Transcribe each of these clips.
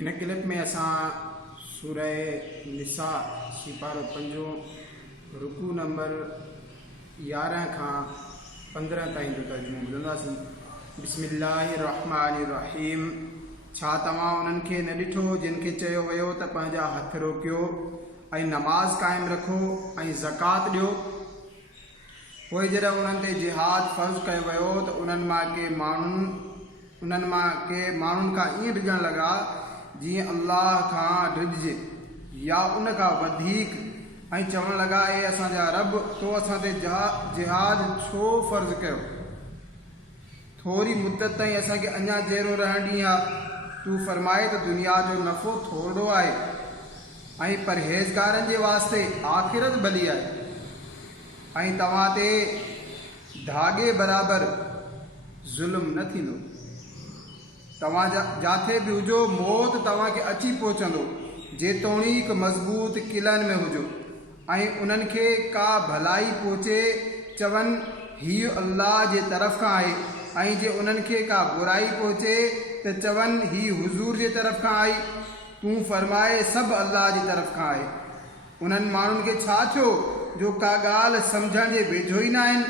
इन क्लिप में असां सूरह निसा सिपारो 5 रुकू नंबर 11 खां 15 ताईं जो तर्जुमो ॿुधंदासीं। बिस्मिल्लाहिर्रहमानिर्रहीम। छा तव्हां उन्हनि खे न ॾिठो जिन खे चयो वियो त पंहिंजा हथ रोकियो ऐं नमाज़ क़ाइमु रखो ऐं ज़कात ॾियो। पोइ जॾहिं उन्हनि ते जिहाद फ़र्ज़ कयो वियो त उन्हनि मां के माण्हुनि खां ईअं डिॼणु लॻा जीअं अल्लाह खां डिॼिजे या उन खां वधीक, ऐं चवणु लॻा ए असांजा रब, तो असां ते जिहाद छो फ़र्ज़ कयो? थोरी मुद्दत ताईं असांखे अञा जहिड़ो रहणु ॾींहुं आहे। तूं फरमाए त दुनिया जो नफ़ो थोरो आहे ऐं परहेज़गारनि जे वास्ते आख़िरत भली आहे, ऐं तव्हां ते धागे बराबरि ज़ुल्म न थींदो। तव्हां जिथे बि हुजो मौत तव्हांखे अची पहुचंदो जेतोणीक मज़बूत क़िलनि में हुजो, ऐं उन्हनि खे का भलाई पहुचे चवनि हीउ अल्लाह जे तरफ़ खां आहे, ऐं जे उन्हनि खे का बुराई पहुचे त चवनि हीउ हुज़ूर जे तरफ़ खां आई। तूं फरमाए सभु अल्लाह जी तरफ़ खां आहे। उन्हनि माण्हुनि खे छा थियो जो का ॻाल्हि सम्झण जे वेझो ई न आहिनि।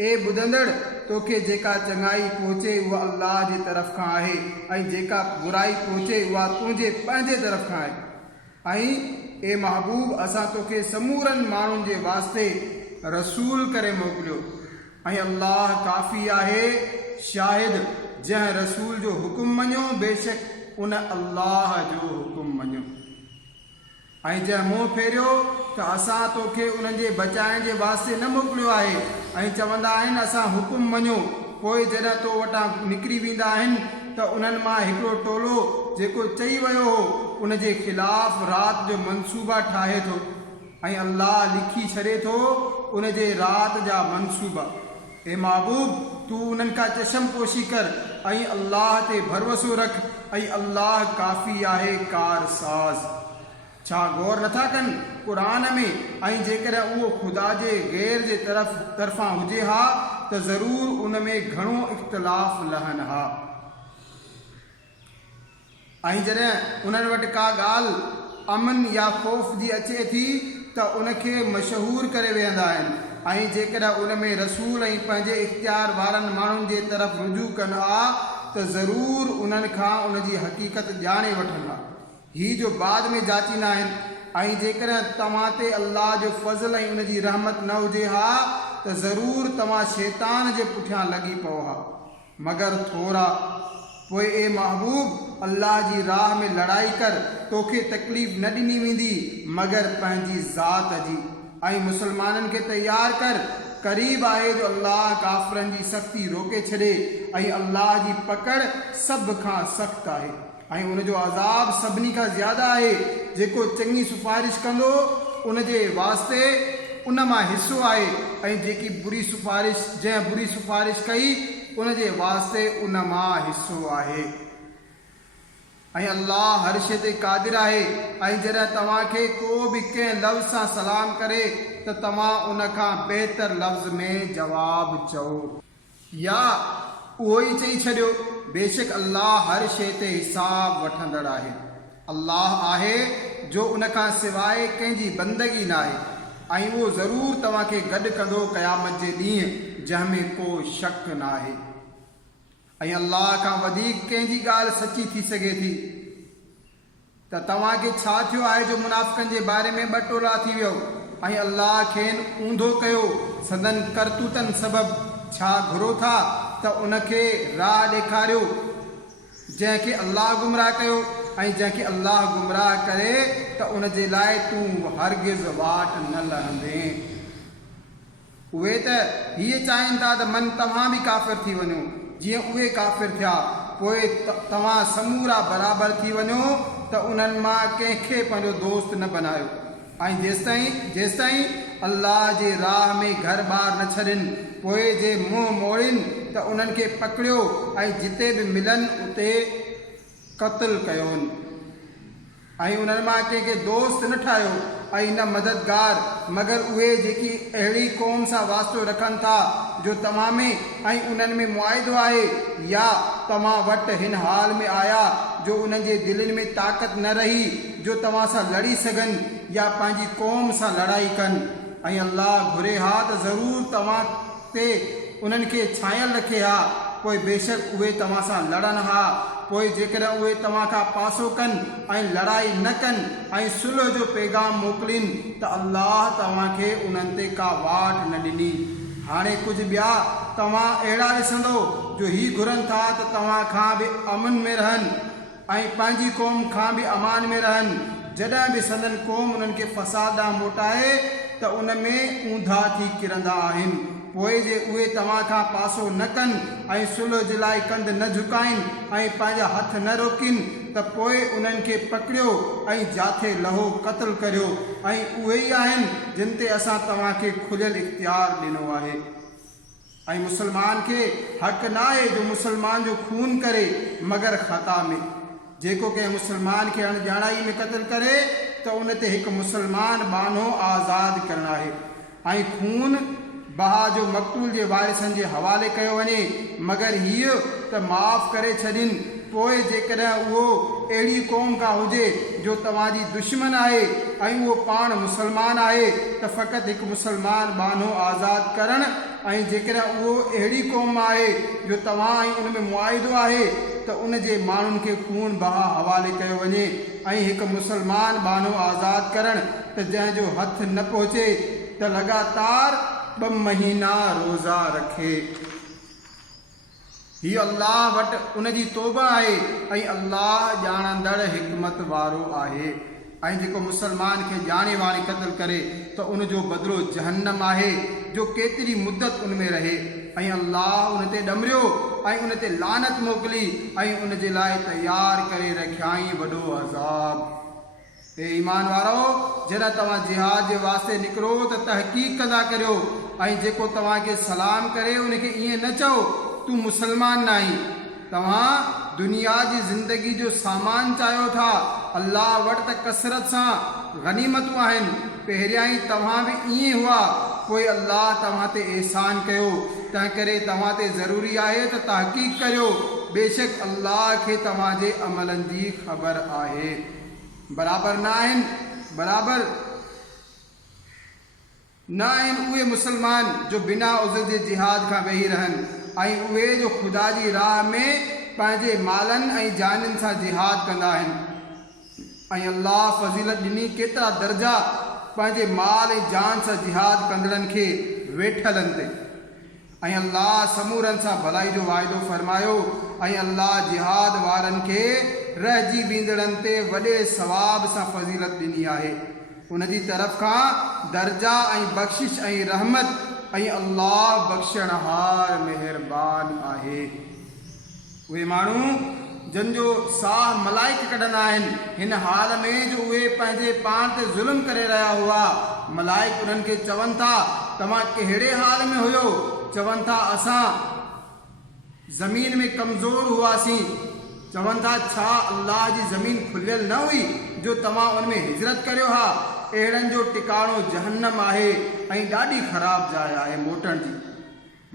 ए ॿुधंदड़, तोखे जेका चङाई पहुचे उहा अल्लाह जी तरफ़ खां आहे, ऐं जेका बुराई पहुचे उहा तुंहिंजे पंहिंजे तरफ़ खां आहे। ऐं ए महबूब, असां तोखे समूरनि माण्हुनि जे वास्ते रसूल करे मोकिलियो, ऐं अल्लाह काफ़ी आहे शाहिद। जंहिं रसूल जो हुकुम मञो बेशक उन अल्लाह जो हुकुम मञो, ऐं जंहिं मुंहुं फेरियो त असां तोखे उन्हनि जे बचाइण जे वास्ते न मोकिलियो आहे, ऐं चवंदा आहिनि असां हुकुम मञो। पोइ जॾहिं तो वटां निकिरी वेंदा आहिनि त उन्हनि मां हिकिड़ो टोलो जेको चई वियो हो उन जे ख़िलाफ़ राति जो मनसूबा ठाहे थो, ऐं अल्लाह लिखी छॾे थो उन जे राति जा मनसूबा। ए महबूब, तूं उन्हनि खां चशम पोशी कर ऐं अल्लाह ते भरोसो रख, ऐं अल्लाह काफ़ी आहे कारसाज़। छा गौर नथा कनि क़ुरान में? ऐं जेकॾहिं उहो ख़ुदा जे गैर जे तरफ़ां हुजे हा त ज़रूरु उन में घणो इख़्तिलाफ़ लहनि हा। ऐं जॾहिं उन्हनि वटि का ॻाल्हि अमन या ख़ौफ़ जी अचे थी त उनखे मशहूरु करे वेहंदा आहिनि, ऐं जेकॾहिं उन में रसूल ऐं पंहिंजे इख़्तियार वारनि माण्हुनि जे तरफ़ रुजू कनि हा त ज़रूरु उन्हनि खां उन जी हक़ीक़त ॼाणे वठंदा। ही जो बाद में जाचींदा आहिनि। ऐं जेकॾहिं तव्हां ते अल्लाह जो फज़ल ऐं उन जी रहमत न हुजे हा त ज़रूरु तव्हां शैतान जे पुठियां लॻी पओ हा, मगर थोरा। पोइ ए महबूब, अल्लाह जी राह में लड़ाई कर, तोखे तकलीफ़ न ॾिनी वेंदी मगर पंहिंजी ज़ात जी, ऐं मुसलमाननि खे तयार कर। क़रीब आहे जो अल्लाह काफ़िरनि जी सख़्ती रोके छॾे, ऐं अल्लाह जी पकड़ सभ खां सख़्तु आहे, ऐं उनजो अज़ाब सभिनी खां ज़्यादा आहे। जेको चङी सिफ़ारिश कंदो उन जे वास्ते उन मां हिसो आहे, ऐं जंहिं बुरी सिफ़ारिश कई उन जे वास्ते उन मां हिसो आहे। ऐं अल्लाह हर शइ ते क़ादिर आहे। ऐं जॾहिं तव्हांखे को बि कंहिं लफ़्ज़ सां सलाम करे त तव्हां उन खां बहितर लफ़्ज़ में जवाब चओ या उहो ई चई छॾियो। बेशक अल्लाह हर शइ ते हिसाब वठंदड़ आहे। अल्लाह आहे जो उन खां सवाइ कंहिंजी बंदगी न आहे, ऐं उहो ज़रूरु तव्हांखे गॾु कंदो क़यामत जे ॾींहुं जंहिंमें को शक न आहे। ऐं अल्लाह खां वधीक कंहिंजी ॻाल्हि सची थी सघे थी। त तव्हांखे छा थियो आहे जो मुनाफ़िक़नि जे बारे में ॿ टोला थी वियो, ऐं अल्लाह खेनि ऊंधो कयो संदन करतूतनि सबबु? छा घुरो था त उनखे राह ॾेखारियो जंहिंखे अल्लाह गुमराह कयो, ऐं जंहिंखे अल्लाह गुमराह करे त उन जे लाइ तूं हरगिज़ वाट न लहंदे। उहे त हीअ चाहिनि था त मन तव्हां बि काफ़िर थी वञो जीअं उहे काफ़िर थिया, पोइ तव्हां समूरा बराबरि थी वञो त उन्हनि मां कंहिंखे पंहिंजो दोस्त न बनायो। ऐं जेसिताईं अल्लाह जे राह में घर ॿार न छॾनि, पोइ जे मुंहुं मोड़ीनि त उन्हनि खे पकड़ियो, ऐं जिते बि मिलनि उते क़त्ल कयोनि, ऐं उन्हनि मां कंहिंखे दोस्त न ठाहियो ऐं न मददगार मगर उहे जेकी अहिड़ी क़ौम सां वास्तो रखनि था जो तव्हां में ऐं उन्हनि में मुआहिदो आहे या तव्हां वटि हिन हाल में आया जो उन्हनि जे दिलनि में ताक़त न रही जो तव्हां सां लड़ी सघनि या पंहिंजी क़ौम सां लड़ाई कनि। ऐं अल्लाह घुरे हा त ज़रूरु तव्हां ते उन्हनि खे छांयल रखे हा, पोइ बेशक उहे तव्हां सां लड़नि हा। पोइ जेकॾहिं उहे तव्हां खां पासो कनि ऐं लड़ाई न कनि ऐं सुलह जो पैगाम मोकिलीनि त अल्लाह तव्हांखे उन्हनि ते का वाट न ॾिनी। हाणे कुझु ॿिया तव्हां अहिड़ा ॾिसंदो जो हीअ घुरनि था त तव्हां खां बि अमन में रहनि ऐं पंहिंजी क़ौम खां बि अमान में रहनि। जॾहिं बि संदन क़ौम उन्हनि खे फ़साद ॾांहुं मोटाए त उन में ऊंधा थी किरंदा आहिनि। पोइ जे उहे तव्हां खां पासो न कनि ऐं सुलह जे लाइ कंध न झुकाइनि ऐं पंहिंजा हथ न रोकीनि त पोइ उन्हनि खे पकड़ियो ऐं जाथे लहो क़त्ल करियो। ऐं उहे ई आहिनि जिन ते असां तव्हांखे खुलियल इख़्तियार ॾिनो आहे। ऐं मुस्लमान खे हक़ न आहे जो मुस्लमान जो खून करे मगर ख़ता में। जेको कंहिं मुस्लमान खे अणॼाणाई में क़त्ल करे त उन ते हिकु मुस्लमान बानो आज़ादु करणु आहे ऐं खून बहा जो मक़तूल जे वारिसनि जे हवाले कयो वञे मगर हीअ त माफ़ करे छॾीनि। पोइ जेकॾहिं उहो अहिड़ी क़ौम खां हुजे जो तव्हांजी दुश्मन आहे ऐं उहो पाण मुस्लमान आहे त फ़क़ति हिकु मुस्लमान बानो आज़ादु करणु। ऐं जेकॾहिं उहो अहिड़ी क़ौम आहे जो तव्हां ऐं उन में मुआहिदो आहे त उन जे माण्हुनि खे खून बहा हवाले कयो वञे ऐं हिकु मुस्लमान बानो आज़ादु करणु त जंहिंजो हथ न पहुचे त लॻातार 2 महीना रोज़ा रखे। हीअ अल्लाह वटि उन जी तौबा आहे ऐं अल्लाह ॼाणंदड़ हिकमत वारो आहे। ऐं जेको मुस्लमान खे ॼाणे वाणी क़त्ल करे त उन जो बदिलो जहन्नम आहे जो केतिरी मुद्दत उन में रहे। ऐं अल्लाह उन ते ॾमरियो ऐं उन ते लानत मोकिली ऐं उन जे लाइ तयारु करे रखियाई वॾो अज़ाब। हे ईमान वारो, जॾहिं तव्हां जिहाद जे वास्ते निकिरो त तहक़ीक़ कंदा करियो ऐं जेको तव्हांखे सलाम करे उनखे ईअं न चओ तूं मुस्लमान न आहीं। तव्हां दुनिया जी ज़िंदगी जो सामान चाहियो था, अल्लाह वटि त कसरत सां गनीमतूं आहिनि। पहिरियां ई तव्हां बि ईअं हुआ, पोइ अल्लाह तव्हां ते एहसान कयो। तंहिं करे तव्हां ते ज़रूरी आहे त तहक़ीक़ करियो। बेशक अल्लाह खे तव्हांजे अमलनि जी ख़बर आहे। बराबरि न आहिनि उहे मुस्लमान जो बिना उज़र जे जिहाद खां वेही रहनि ऐं उहे जो ख़ुदा जी राह में पंहिंजे मालनि ऐं जाननि सां जिहाद कंदा आहिनि। ऐं अल्लाह फ़ज़ीलत ॾिनी केतिरा दर्जा पंहिंजे माल ऐं जान सां जिहाद कंदड़नि खे वेठलनि ते। ऐं अल्लाह समूरनि सां भलाई जो वाइदो फ़रमायो ऐं अल्लाह जिहाद वारनि खे रहिजी वेंदड़नि ते वॾे सवाब सां फ़ज़ीलत ॾिनी आहे। उन जी तरफ़ खां दर्जा ऐं बख़्शिश ऐं रहमत ऐं अल्लाह बख़्शणहार महिरबान आहे। उहे माण्हू जंहिंजो साह मलाइक कढंदा आहिनि हिन हाल में जो उहे पंहिंजे पाण ते ज़ुल्म करे रहिया हुआ। मलाइक उन्हनि खे चवनि था तव्हां कहिड़े हाल में हुयो? चवनि था असां ज़मीन में कमज़ोर हुआसीं। चवनि था छा अल्लाह जी ज़मीन खुलियल न हुई जो तव्हां उन में हिजरत करियो हा? अहिड़नि जो टिकाणो जहन्नम आहे ऐं ॾाढी ख़राबु जाइ आहे मोटण जी।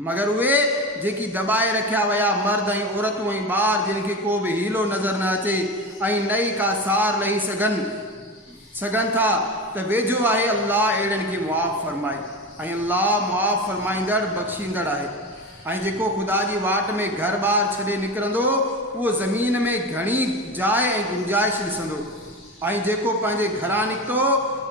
मगर उहे जेकी दॿाए रखिया विया मर्द ऐं औरतूं ऐं ॿार जिन खे को बि हीलो नज़र न अचे ऐं नई का सार लही सघनि था त वेझो आहे अल्लाह अहिड़नि खे मुआफ़ फ़रमाए ऐं अल्लाह मुआफ़ फ़रमाईंदड़ बख़्शींदड़ आहे। ऐं जेको ख़ुदा जी वाट में घर ॿार छॾे निकिरंदो उहो ज़मीन में घणी जाइ ऐं गुंजाइश ॾिसंदो। ऐं जेको पंहिंजे घरां निकितो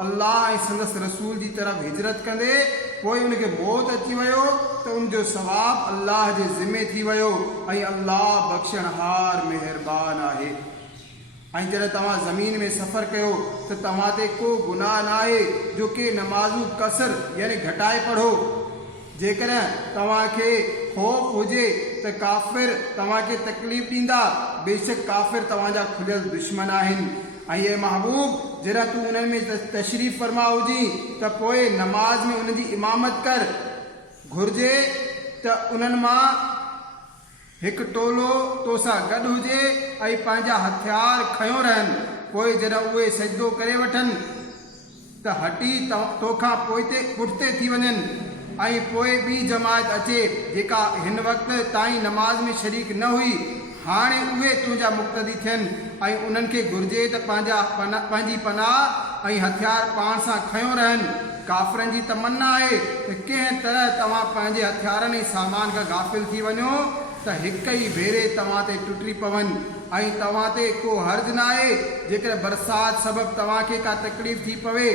अल्लाह ऐं संदसि रसूल जी तरफ़ हिजरत कंदे पोइ उनखे मौत अची वियो त उनजो सवाबु अल्लाह जे ज़िमे थी वियो ऐं अल्लाह बख़्शणहार महिरबान आहे। ऐं जॾहिं तव्हां ज़मीन में सफ़र कयो त तव्हां ते को गुनाह न आहे जो के नमाज़ूं कसर यानी घटाए पढ़ो। जेकॾहिं तव्हांखे ख़ौफ़ हुजे त काफ़िर तव्हांखे तकलीफ़ ॾींदा, बेशक काफ़िर तव्हांजा खुलियल दुश्मन आहिनि। ऐं ये महबूब जॾहिं तूं उन्हनि में तशरीफ़ फरमा हुजी त पोइ नमाज़ में उन जी इमामत कर। घुर्जे त उन्हनि मां हिकु टोलो तोसां गॾु हुजे ऐं पंहिंजा हथियार खयों रहनि। पोइ जॾहिं उहे सजदो करे वठनि त हटी तोखां पुठिते थी वञनि ऐं पोइ ॿी जमात अचे जेका हिन वक़्त ताईं नमाज़ में शरीक न हुई हाणे उहे तुंहिंजा मुक़्तदी थियनि ऐं उन्हनि खे घुर्जे त पंहिंजी पनाह ऐं हथियार पाण सां खयों रहनि। काफ़िरनि जी तमन्ना आहे त कंहिं तरह तव्हां पंहिंजे हथियारनि ऐं सामान खां गाफ़िल थी वञो त हिक ई भेरे तव्हां ते टुटी पवनि ऐं तव्हां ते को हर्ज न आहे। जेकर बरसाति सबबु तव्हांखे का तकलीफ़ थी पवे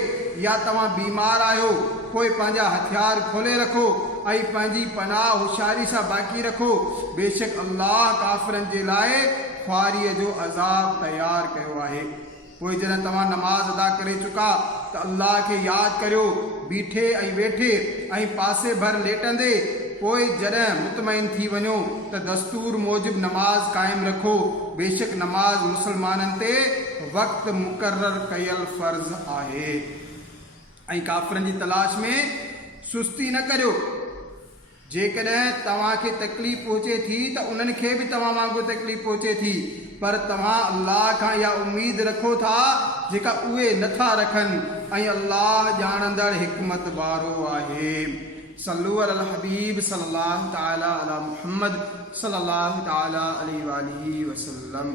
या तव्हां बीमार आहियो, पोइ पंहिंजा हथियार खोले रखो ऐं पंहिंजी पनाह होशियारी सां बाक़ी रखो। बेशक अल्लाह काफ़िरनि जे लाइ ख़्वारीअ जो अज़ाब तयारु कयो आहे। पोइ जॾहिं तव्हां नमाज़ अदा करे चुका त अल्लाह खे यादि करियो बीठे ऐं वेठे ऐं पासे भर लेटंदे। पोइ जॾहिं मुतमइन थी वञो त दस्तूर मूजिब नमाज़ क़ाइमु रखो। बेशक नमाज़ मुसलमाननि ते वक़्तु मुक़ररु कयल फ़र्ज़ आहे। ऐं काफ़िरनि जी तलाश में सुस्ती न करियो। जेकॾहिं तव्हांखे तकलीफ़ पहुचे थी त उन्हनि खे बि तव्हां वांगुरु तकलीफ़ पहुचे थी, पर तव्हां अल्लाह खां इहा उमेद रखो था जेका उहे नथा रखनि ऐं अल्लाह ॼाणंदड़ हिकमत वारो आहे। सल्लू अल हबीब सल्लल्लाहु तआला अला मुहम्मद सल्लल्लाहु तआला अलैहि वसल्लम।